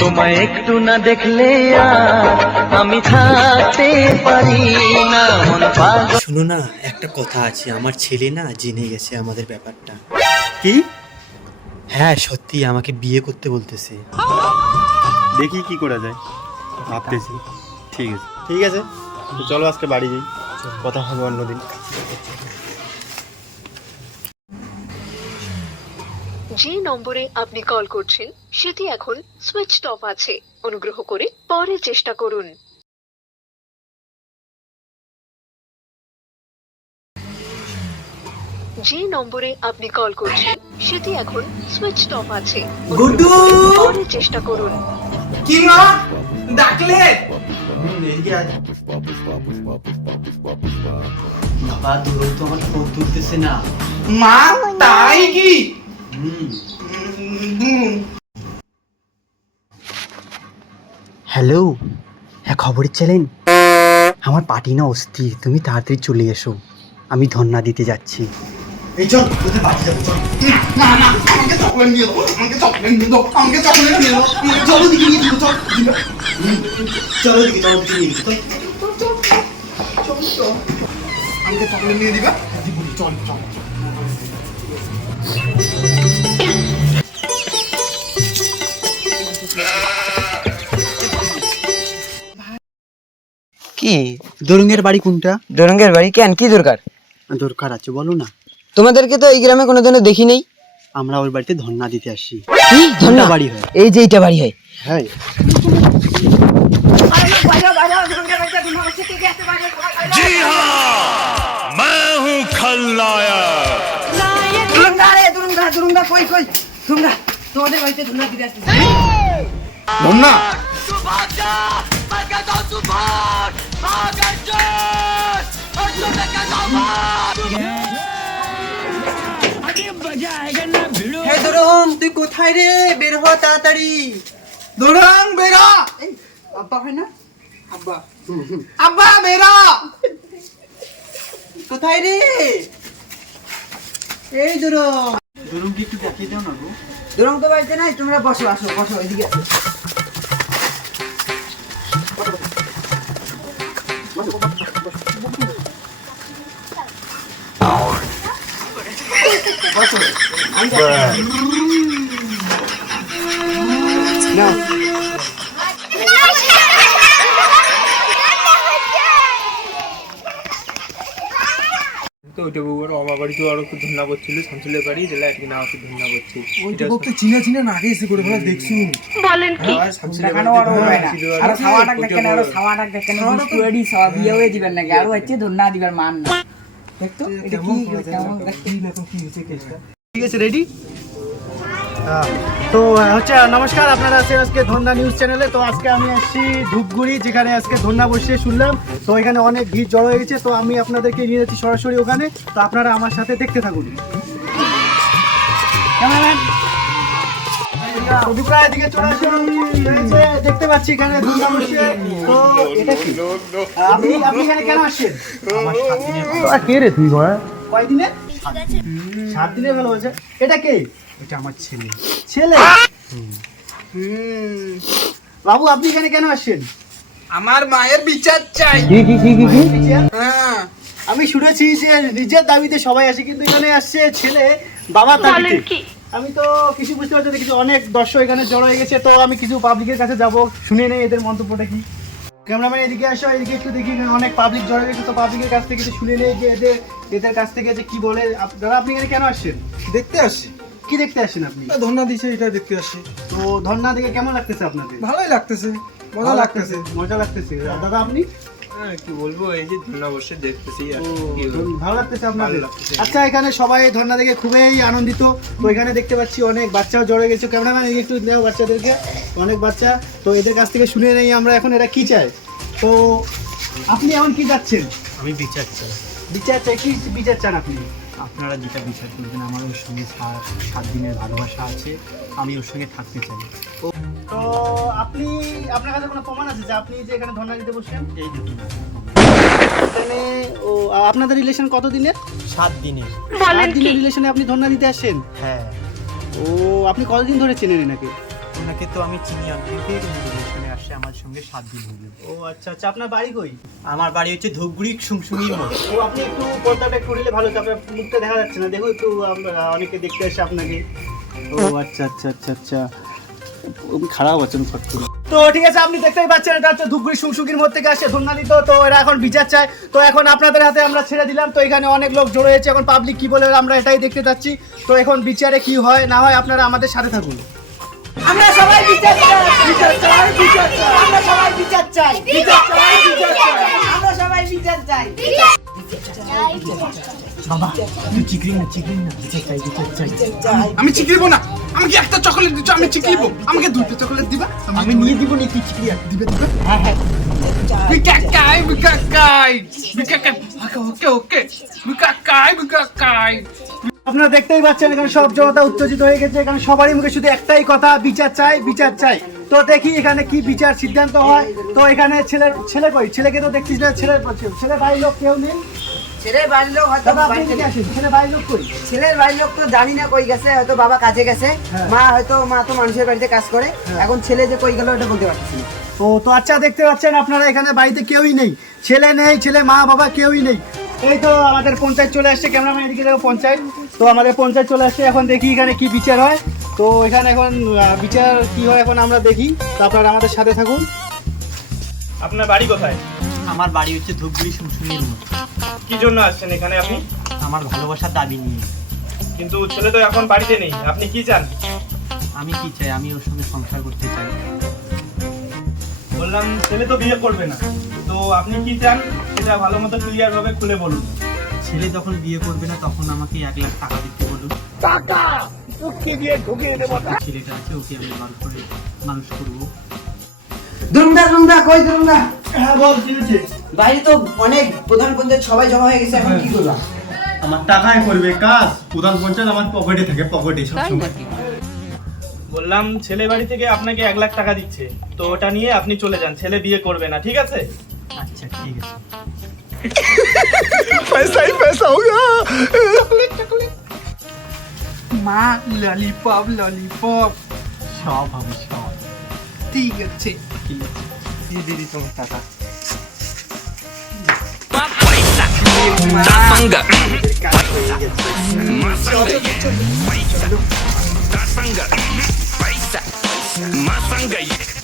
তোমায় একটু না দেখলে আমি থাকতে পারি না। শুনো না একটা কথা আছে। আমার ছেলে না জেনে গেছে আমাদের ব্যাপারটা। কি? হ্যাঁ সত্যি আমাকে বিয়ে করতে বলতেছে। দেখি কি করা যায়। ভাবতেছি। ঠিক আছে। ঠিক আছে। চলো আজকে বাড়ি যাই। কথা হবে অন্যদিন যে নম্বরে আপনি কল করছেন সেটি এখন সুইচ অফ আছে। অনুগ্রহ করে পরে চেষ্টা করুন। যে নম্বরে আপনি কল করছেন সেটি এখন সুইচ অফ আছে। করে পরে চেষ্টা করুন। কি মা? ডাকলে? বাবা দূর তো আমার ফোন তুলতেছে না। মা তাই কি? হ্যালো হ্যাঁ খবরের চ্যানেল আমার পার্টি না অস্থির তুমি তাড়াতাড়ি চলে এসো। আমি ধন্যা দিতে যাচ্ছি। এই চল কোথায় বাড়ি যাব? চল। না না আমাকে চকলেট নিয়ে দাও আমাকে চকলেট নিয়ে দাও আমাকে চকলেট নিয়ে দাও আমাকে চলো দিকে নিয়ে দিও চল চলো দিকে চলো দিকে নিয়ে চল। চল চল চল আমাকে চকলেট নিয়ে দিবা? চল চল। কি? দরুঙ্গের বাড়ি কোনটা? ডোরঙ্গের বাড়ি কেন? কি দরকার? দরকার আছে বলো না। তোমাদেরকে তো এই গ্রামে কোনোদিনও দেখি নেই। আমরা ওর বাড়িতে ধন্যা দিতে আসি। কি? ধন্যা বাড়ি হয়। এই যে এইটা বাড়ি হয়। হ্যাঁ। দুরুঙ্গা রে দুরুঙ্গা দুরুঙ্গা কই কই? দুরুঙ্গা তোমাদের বাড়িতে ধুনা দিতে আসতেছে। দুরুং তুই কোথায় রে? বের হ তাড়াতাড়ি। দোরাং বেরা আব্বা হয় না? আব্বা। আব্বা বেরা কোথায় রে? এই দুরুং দরুঙ্গি একটু দেখিয়ে দাও না গো দুরুং তো বাড়িতে নাই তোমরা বসো আসো বসো এদিকে আসো তো আমার আরও খুব ধন্যবাদ করছিল শামসুলের বাড়ি জেলা এটি না ওকে ধন্যা করছি ওইটা বলতে চিনা চিনা নাকে এসে করে ফেলা দেখছি। বলেন কি? আর শামসুলের দেখানো বাড়িতে আরও না সাওয়াটাক দেখেন আর। সাওয়াটাক দেখেন এডি সাওয়া বিয়ে হয়ে দিবেন নাকি? আর হচ্ছে ধন্যবাদ দিবার মান না। দেখতো? এটা কি? কেমন দেখতে? ঠিক আছে রেডি তো হচ্ছে নমস্কার আপনারা আছেন আজকে ধন্যা নিউজ চ্যানেলে। তো আজকে আমি আসছি ধূপগুড়ি যেখানে আজকে ধন্যা বসিয়ে শুনলাম। তো এখানে অনেক ভিড় জড়ো হয়ে গেছে তো আমি আপনাদেরকে নিয়ে যাচ্ছি সরাসরি ওখানে। তো আপনারা আমার সাথে দেখতে থাকুন। দেখতে পাচ্ছি এখানে ধন্যা বসিয়ে। তো এটা কি? আপনি আপনি এখানে কেন আসছেন? কে রে তুই কয়দিনে? সাত দিনে ভালো হয়েছে। এটা কে? এটা আমার ছেলে। ছেলে? বাবু আপনি এখানে কেন আসছেন? আমার মায়ের বিচার চাই। হ্যাঁ। আমি শুনেছি যে নিজের দাবিতে সবাই আসে কিন্তু এখানে আসছে ছেলে বাবা দাবিতে। আমি তো কিছু বুঝতে পারছি না, কিছু অনেক দর্শক এখানে জড়ো হয়ে গেছে তো আমি কিছু পাবলিকের কাছে যাব। শুনে নেই এদের মন্তব্যটা কি? ক্যামেরাম্যান এদিকে আসো এদিকে একটু দেখি অনেক পাবলিক জড়ো গেছে তো পাবলিকের কাছ থেকে কিছু শুনে নেই যে এদের এদের কাছ থেকে যে কি বলে। আপ- দাদা আপনি এখানে কেন আসছেন? দেখতে আসি কি দেখতে আসছেন আপনি? ধন্যা দিছে এটা দেখতে আসি তো ধর্না দেখে কেমন লাগতেছে আপনাদের? ভালোই লাগতেছে মজা লাগতেছে মজা লাগতেছে। আর দাদা আপনি? হ্যাঁ, কি বলব এই যে ধন্যা বসে দেখতেছি আর কি বলব। ভালো লাগতেছে আপনাদের? ভালো লাগতেছে। আচ্ছা এখানে সবাই ধর্না দেখে খুবই আনন্দিত। তো এখানে দেখতে পাচ্ছি অনেক বাচ্চাও জড়ে গেছে। ক্যামেরাম্যান একটু বাচ্চাদেরকে। অনেক বাচ্চা। তো এদের কাছ থেকে শুনে নেই আমরা এখন এরা কি চায়? তো আপনি এখন কি যাচ্ছেন? আমি বিচার চাই। বিচার চাই? কি বিচার চান আপনি? আপনারা যেটা বিচার করবেন আমার ওর সঙ্গে সাত সাত দিনের ভালোবাসা আছে আমি ওর সঙ্গে থাকতে চাই। তো আপনি আপনার কাছে কোনো প্রমাণ আছে যে আপনি যে এখানে ধর্না দিতে বসছেন? এই দেখুন এখানে ও আপনাদের রিলেশন কত দিনের? সাত দিনে সাত দিনের রিলেশনে আপনি ধর্না দিতে আসছেন? হ্যাঁ। ও আপনি কতদিন ধরে চেনেন এনাকে? ওনাকে তো আমি চিনি আসছে আমার সঙ্গে সাত দিন হলো ও আচ্ছা আচ্ছা আপনার বাড়ি কই? আমার বাড়ি হচ্ছে ধূপগুড়ি সুমসুমির মোড়। ও আপনি একটু পর্দাটা একটু নিলে ভালো হতো আপনার মুখটা দেখা যাচ্ছে না। দেখো একটু আমরা অনেকে দেখতে আসে আপনাকে। ও আচ্ছা আচ্ছা আচ্ছা আচ্ছা। খারাপ আছেন ফট তো ঠিক আছে আপনি দেখতেই পাচ্ছেন এটা হচ্ছে ধূপগুড়ি সুংসুকির মধ্যে থেকে আসে ধন্যাদিত তো এরা এখন বিচার চায়। তো এখন আপনাদের হাতে আমরা ছেড়ে দিলাম। তো এখানে অনেক লোক জড়ো হয়েছে। এখন পাবলিক কি বলে আমরা এটাই দেখতে যাচ্ছি তো এখন বিচারে কি হয় না হয় আপনারা আমাদের সাথে থাকুন। আমরা সবাই বিচার চাই বিচার চাই বিচার চাই আমরা সবাই বিচার চাই বিচার চাই বিচার চাই আমরা সবাই বিচার চাই। বাবা তুই চিকরি না চিকরি না। বিচার চাই বিচার চাই। আমি চিকলিব না। আমাকে একটা চকলেট দিচ্ছ আমি চিকলিব আমাকে দুটো চকলেট দিবা আমি নিয়ে দিব নি তুই চিকরি আর দিবে। দিবে বিকাকাই বিকাকাই বিকাকাই ওকে ওকে বিকাকাই বিকাকাই আপনারা দেখতেই পাচ্ছেন এখানে সব জনতা উত্তেজিত হয়ে গেছে। এখানে সবারই মুখে শুধু একটাই কথা বিচার চাই বিচার চাই। তো দেখি এখানে কি বিচার সিদ্ধান্ত হয়। তো এখানে ছেলে ছেলে কই? ছেলেকে তো দেখছিস না? ছেলে ছেলে বাড়ির লোক কেউ নেই? ছেলের বাড়ির লোক হয়তো বাড়ির লোক কই? ছেলের বাড়ির লোক তো জানি না কই গেছে হয়তো বাবা কাজে গেছে। হ্যাঁ। মা হয়তো মা তো মানুষের বাড়িতে কাজ করে। এখন ছেলে যে কই গেল এটা বলতে পারছি না। ও তো আচ্ছা দেখতে পাচ্ছেন আপনারা এখানে বাড়িতে কেউই নেই। ছেলে নেই ছেলে মা বাবা কেউই নেই। এই তো আমাদের পঞ্চায়েত চলে আসছে ক্যামেরাম্যান এদিকে দেখো পঞ্চায়েত। তো আমাদের পঞ্চায়েত চলে আসছে এখন দেখি এখানে কি বিচার হয়। তো এখানে এখন বিচার কি হয় এখন আমরা দেখি তো আপনারা আমাদের সাথে থাকুন। আপনার বাড়ি কোথায়? আমার বাড়ি হচ্ছে ধূপগুড়ি মোড়। কি জন্য আসছেন এখানে আপনি? আমার ভালোবাসার দাবি নিয়ে। কিন্তু ছেলে তো এখন বাড়িতে নেই আপনি কি চান? আমি কি চাই? আমি ওর সঙ্গে সংসার করতে চাই। বললাম ছেলে তো বিয়ে করবে না। তো আপনি কি চান? সেটা ভালো মতো ক্লিয়ার ভাবে খুলে বলুন। ছেলে যখন বিয়ে করবে না তখন আমাকে এক লাখ টাকা দিতে বলুন। ছেলেটা আছে ওকে আমি বার করে মানুষ করব। দুমদা দুমদা কই দুমদা? হ্যাঁ বল কি হয়েছে? বাইরে তো অনেক প্রধান পঞ্চায়েত সবাই জমা হয়ে গেছে এখন কি করবা? আমার টাকায় করবে কাজ। প্রধান পঞ্চায়েত আমার পকেটে থাকে পকেটে সবসময়। বললাম ছেলে বাড়ি থেকে আপনাকে এক লাখ টাকা দিচ্ছে। তো ওটা নিয়ে আপনি চলে যান। ছেলে বিয়ে করবে না ঠিক আছে? আচ্ছা ঠিক আছে। পয়সাই পয়সা হোগা মা ললিপপ ললিপপ সব হবে সব। ঠিক আছে। ঠিক আছে দিয়ে দিদি তোমার টাকা। পয়সা Kasangga Paisa Masangga.